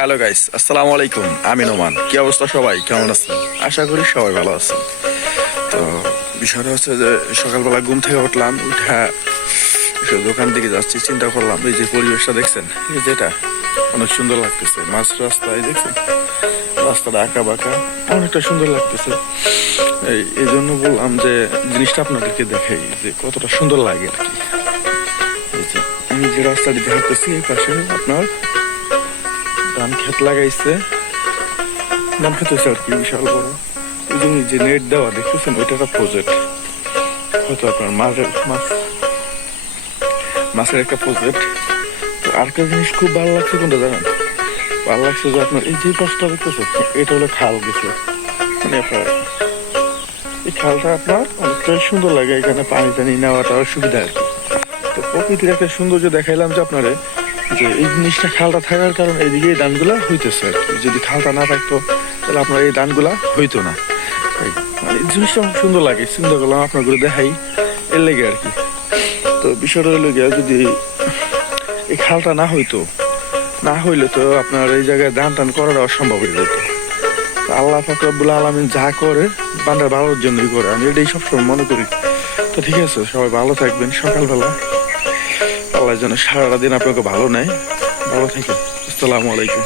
Hello guys, আসসালামু আলাইকুম। আমি নোমান। কি অবস্থা সবাই, কেমন আছেন? আশা করি সবাই ভালো আছেন। তো বিষয়টা হচ্ছে যে সকালবেলা ঘুম থেকে উঠলাম, উঠা দোকান দিকে যাচ্ছি, চিন্তা করলাম এই যে পরিবেশটা দেখছেন, এই যেটা অনেক সুন্দর লাগতেছে। মাঝ রাস্তায় দেখছেন, রাস্তাটা আঁকা বাঁকা, অনেকটা সুন্দর লাগতেছে। এই জন্য বললাম যে জিনিসটা আপনাদেরকে দেখাই যে কতটা সুন্দর লাগে আর কি। এই যে আমি যে রাস্তাটি দেখাতেছি, এই পাশে আপনার ধান ক্ষেত লাগাইছে, ধান ক্ষেত হচ্ছে আর কি বিশাল বড়। ওই যে নেট দেওয়া দেখতেছেন, ওইটা একটা প্রজেক্ট, হয়তো আপনার মাছের একটা প্রজেক্ট। তো আর একটা জিনিস খুব ভালো লাগছে, কোনটা জানেন? ভালো লাগছে যে আপনার এই যে পাশটা দেখতেছেন, এটা হলো খাল গেছে, মানে আপনার এই খালটা আপনার অনেকটাই সুন্দর লাগে, এখানে পানি টানি নেওয়াটা সুবিধা আর কি। তো প্রকৃতির একটা সৌন্দর্য দেখাইলাম যে আপনারে, যে এই জিনিসটা খালটা থাকার কারণে এইদিকে এই ধানগুলা হইতেছে আর কি। যদি খালটা না থাকতো তাহলে আপনার এই ধানগুলা হইতো না। মানে এই জিনিসটা অনেক সুন্দর লাগে, চিন্তা করলাম আপনাগুলো দেখাই, এর লেগে আর কি। তো বিষয়টা হলো গিয়া, যদি এই খালটা না হইলে তো আপনার এই জায়গায় ধান টান করাটা অসম্ভব হয়ে যেত। আল্লাহ পাক রব্বুল আলামিন যা করে বান্দার ভালোর জন্যই করে, আমি এটাই সবসময় মনে করি। তো ঠিক আছে, সবাই ভালো থাকবেন। সকালবেলা আল্লাহ যেন সারাটা দিন আপনাকে ভালো নেয়। ভালো থাকেন। আসসালামু আলাইকুম।